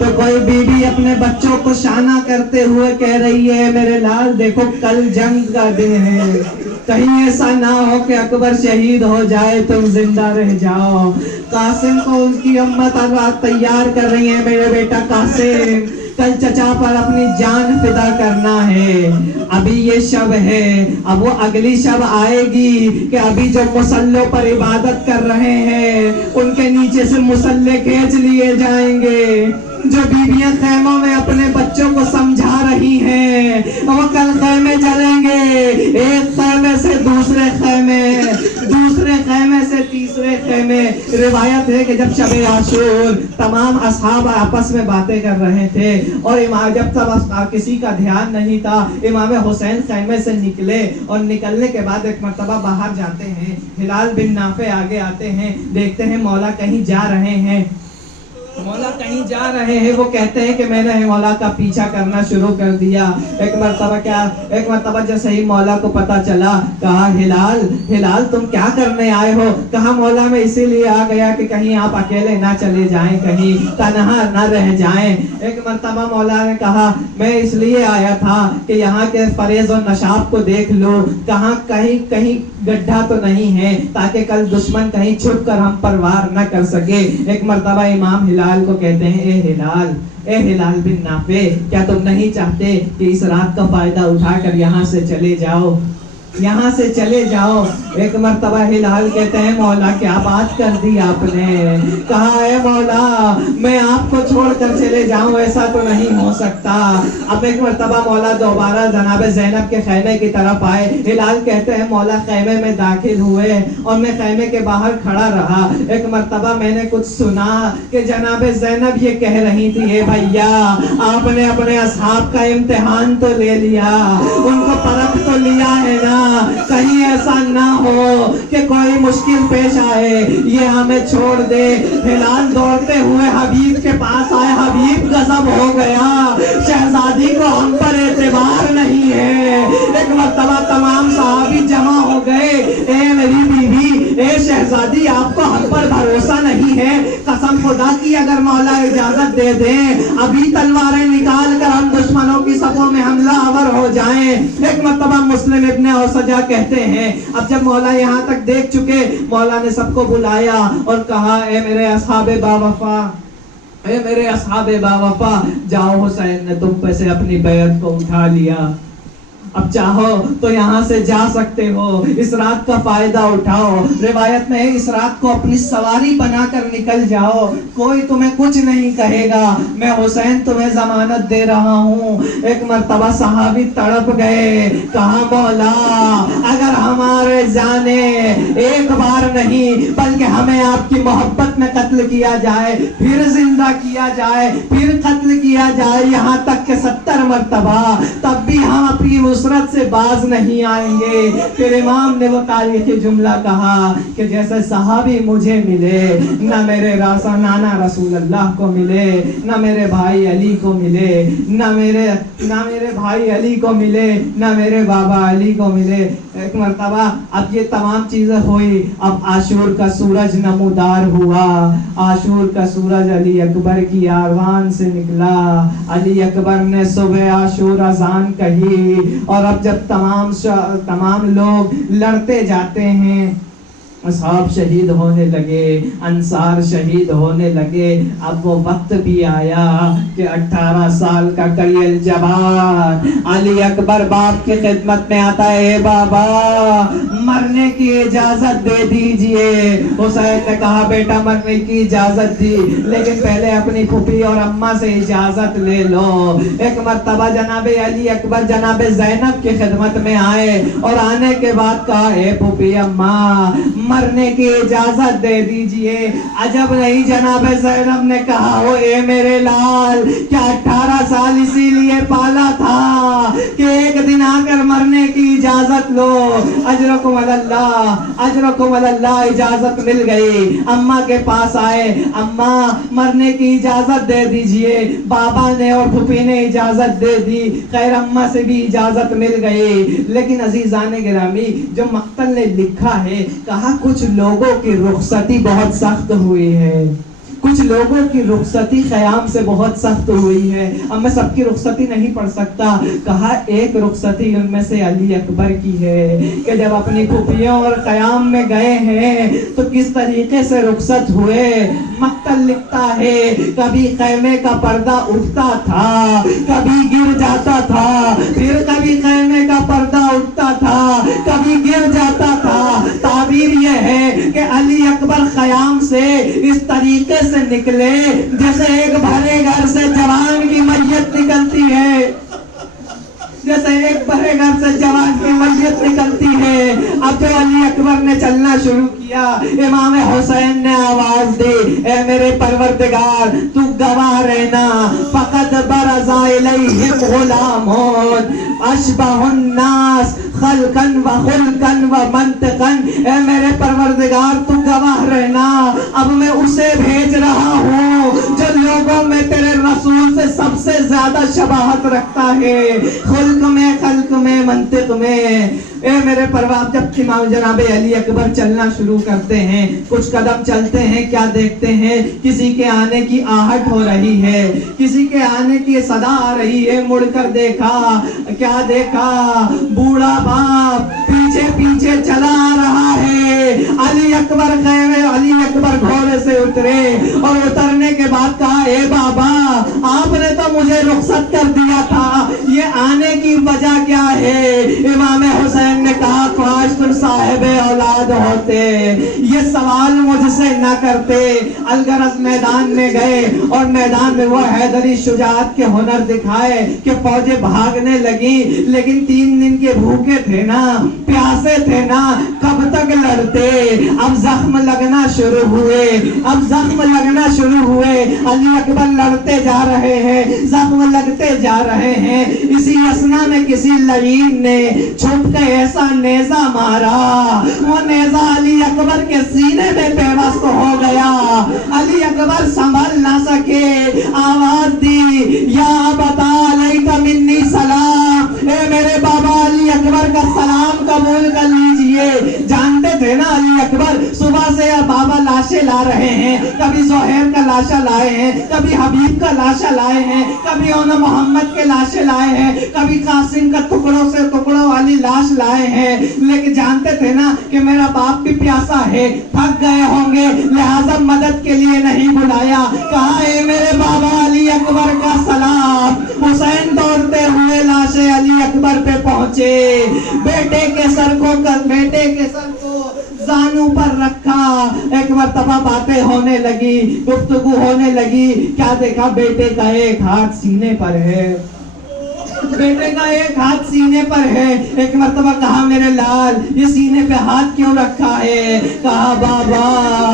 तो कोई बीवी अपने बच्चों को शाना करते हुए कह रही है, मेरे लाल देखो कल जंग का दिन है, कहीं ऐसा ना हो कि अकबर शहीद हो जाए तुम जिंदा रह जाओ। कासिम को उसकी अम्मा तैयार कर रही है, मेरे बेटा कासिम कल चचा पर अपनी जान फिदा करना है। अभी ये शब है, अब वो अगली शब आएगी कि अभी जो मुसल्लों पर इबादत कर रहे हैं उनके नीचे से मुसल्ले खींच लिए जाएंगे। जो बीवियां खैमों में अपने बच्चों को समझा रही हैं वो कल खैमे जलेंगे, एक खैमे से दूसरे खैमे, दूसरे खैमे से तीसरे खैमे। रिवायत है कि जब शब आशूर तमाम असहाब आपस में बातें कर रहे थे और इमाम जब तब किसी का ध्यान नहीं था, इमाम हुसैन खैमे से निकले और निकलने के बाद एक मर्तबा बाहर जाते हैं। हिलाल बिन नाफे आगे आते हैं, देखते हैं मौला कहीं जा रहे हैं, मौला कहीं जा रहे हैं। वो कहते हैं कि मैंने मौला का पीछा करना शुरू कर दिया। एक मर्तबा जैसे ही मौला को पता चला, कहा हिलाल हिलाल तुम क्या करने आए हो? कहा मौला मैं इसीलिए आ गया कि कहीं आप अकेले ना चले जाएं, कहीं तन्हा ना रह जाएं। एक मर्तबा मौला ने कहा मैं इसलिए आया था कि यहाँ के फरेज और नशाब को देख लो, कहाँ कहीं कहीं गड्ढा तो नहीं है ताकि कल दुश्मन कहीं छुप कर हम पर वार न कर सके। एक मर्तबा इमाम हिलाल को कहते हैं, ए हिलाल बिन नाफे, क्या तुम नहीं चाहते कि इस रात का फायदा उठाकर यहाँ से चले जाओ, यहाँ से चले जाओ? एक मर्तबा हिलाल कहते हैं मौला क्या बात कर दी आपने? कहा है मौला मैं आपको छोड़कर चले जाऊं ऐसा तो नहीं हो सकता। अब एक मर्तबा मौला दोबारा जनाब ज़ैनब के खैमे की तरफ आए। हिलाल कहते हैं मौला खैमे में दाखिल हुए और मैं खैमे के बाहर खड़ा रहा। एक मर्तबा मैंने कुछ सुना कि जनाब ज़ैनब ये कह रही थी, ए भैया आपने अपने असहाब का इम्तिहान तो ले लिया, उनको परख तो लिया है ना, कहीं ऐसा ना हो कि कोई मुश्किल पेश आए, ये हमें छोड़ दे। हिलाल दौड़ते हुए हबीब के पास आए, हबीब गजब हो गया, शहजादी को हम पर एतबार नहीं है। एक मर्तबा तमाम सहाबी जमा हो गए, ए मेरी बीवी, ए शहजादी आपको हम पर भरोसा नहीं है? कसम खुदा की अगर मौला इजाजत दे दे अभी तलवारें निकाल कर हम दुश्मनों की सफों में हमला आवर हो जाएं। एक मर्तबा मुस्लिम इब्ने औसजा कहते हैं अब जब मौला यहाँ तक देख चुके, मौला ने सबको बुलाया और कहा ए मेरे असहाबे बावफा, ए मेरे असहाबे बावफा, जाओ हुसैन ने तुम पे से अपनी बैत को उठा लिया, अब चाहो तो यहाँ से जा सकते हो, इस रात का फायदा उठाओ। रिवायत में है इस रात को अपनी सवारी बनाकर निकल जाओ, कोई तुम्हें कुछ नहीं कहेगा, मैं हुसैन तुम्हें जमानत दे रहा हूँ। एक मर्तबा सहाबी तड़प गए, कहा मौला अगर हमारे जाने एक बार नहीं बल्कि हमें आपकी मोहब्बत में कत्ल किया जाए, फिर जिंदा किया जाए, फिर कत्ल किया जाए, यहाँ तक के 70 मर्तबा, तब भी हम अपनी नुसरत से बाज नहीं आएंगे। फिर इमाम ने वो तारीखी जुमला कहा कि जैसे सहाबी मुझे मिले, न मेरे नाना रसूल अल्लाह को मिले, न मेरे भाई अली को मिले, न मेरे भाई अली को मिले, न मेरे बाबा अली को मिले। एक मर्तबा अब ये तमाम चीजें हुई, अब आशूर का सूरज नमूदार हुआ, आशूर का सूरज अली अकबर की आवान से निकला, अली अकबर ने सुबह आशूर अजान कही और अब जब तमाम लोग लड़ते जाते हैं, असहाब शहीद होने लगे, अंसार शहीद होने लगे, अब वो वक्त भी आया कि 18 साल का करील जवान अली अकबर बाप की खिदमत में आता है, बाबा मरने की इजाजत दे दीजिए। हुसैन ने कहा बेटा मरने की इजाजत दी, लेकिन पहले अपनी फूफी और अम्मा से इजाजत ले लो। एक मर्तबा जनाबे अली अकबर जनाबे ज़ैनब की खिदमत में आए और आने के बाद कहा हे फूफी अम्मा मरने की इजाजत दे दीजिए। अजब नहीं जनाब ज़ैनब ने कहा हो ए मेरे लाल, क्या 18 साल इसीलिए पाला था कि एक दिन आकर मरने की इजाजत लो। अजरकुम अल्लाह, अजरकुम अल्लाह, इजाजत मिल गई। अम्मा के पास आए, अम्मा मरने की इजाजत दे दीजिए। बाबा ने और फूफी ने इजाजत दे दी, खैर अम्मा से भी इजाजत मिल गई। लेकिन अजीजान गिरामी जो मक्तल ने लिखा है, कहा कुछ लोगों की रुखसती बहुत सख्त हुई है, कुछ लोगों की रुखसती क़याम से बहुत सख्त हुई है। अब मैं सबकी रुखसती नहीं पढ़ सकता। कहा एक रुखसती उनमें से अली अकबर की है कि जब अपनी फुफियों और क़याम में गए हैं तो किस तरीके से रुखसत हुए। मक्तल लिखता है कभी ख़ैमे का पर्दा उठता था, कभी गिर जाता था, फिर कभी ख़ैमे का पर्दा उठता था, कभी गिर जाता था। ताबीर यह है कि अली अकबर क़याम से इस तरीके से निकले जैसे एक भरे घर से जवान की मैयत निकलती है, जैसे एक भरे घर से जवान की मैयत निकलती है। अब जो अली अकबर ने चलना शुरू किया, इमाम हुसैन ने आवाज दी, ए मेरे परवरदिगार तू गवाह रहना, फकद बरज़ा इलैहिम गुलामुन अशबहुन नास खल्कन व खुल्कन व मंतकन। ए मेरे परवरदिगार तू गवाह रहना, अब मैं उसे भेज रहा हूँ जो लोगों में तेरे रसूल से सबसे ज्यादा शबाहत रखता है, खुल्क में, खल्क में, मंतिक में। ए मेरे परवाब जब इमाम जनाबे अली अकबर चलना शुरू करते हैं, कुछ कदम चलते हैं, क्या देखते हैं, किसी के आने की आहट हो रही है, किसी के आने की सदा आ रही है। मुड़कर देखा, क्या देखा, बूढ़ा बाप पीछे पीछे चला आ रहा है। अली अकबर खैमे, अली अकबर घोड़े से उतरे और उतरने के बाद कहा, ए बाबा आपने तो मुझे रुखसत कर दिया था, ये आने की वजह क्या है। इमाम हुसैन ने कहा, काश तुम साहिब औलाद होते, ये सवाल मुझसे न करते। अलगरज मैदान में गए और मैदान में वो हैदरी शुजाअत के हुनर दिखाए कि फौजें भागने लगी, लेकिन 3 दिन के भूखे थे ना, प्यासे थे ना, कब तक लड़ते। अब जख्म लगना शुरू हुए, अब जख्म लगना शुरू हुए। अली अकबर लड़ते जा रहे हैं, जख्म लगते जा रहे हैं। इसी असना में किसी लईन ने छुप के ऐसा नेजा मारा, वो नेजा अली अकबर के सीने में पेवस्त हो गया। अली अकबर संभल ना सके, आवाज दी, या बता अलैका मिन्नी सलाम, ए मेरे बाबा अली अकबर का सलाम कबूल कर लीजिए। जानते थे ना अली अकबर सुबह से बाबा लाशें ला रहे हैं, कभी जोहैर का लाशा लाए हैं, कभी हबीब का लाशा लाए हैं, कभी ओना मोहम्मद के लाशें लाए हैं, कभी कासिम का टुकड़ों से टुकड़ों वाली लाश लाए हैं। लेकिन जानते थे ना कि मेरा बाप भी प्यासा है, थक गए होंगे, लिहाजा मदद के लिए नहीं बुलाया। कहा, ए मेरे बाबा अली अकबर का सलाम। हुसैन दौड़ते हुए लाशें अली अकबर पे पहुंचे, बेटे के सर को जानू पर रखा। एक मर्तबा बातें होने लगी, गुफ्तगू होने लगी। क्या देखा, बेटे का एक हाथ सीने पर है, बेटे का एक हाथ सीने पर है। एक मर्तबा कहा, मेरे लाल ये सीने पे हाथ क्यों रखा है। कहा, बाबा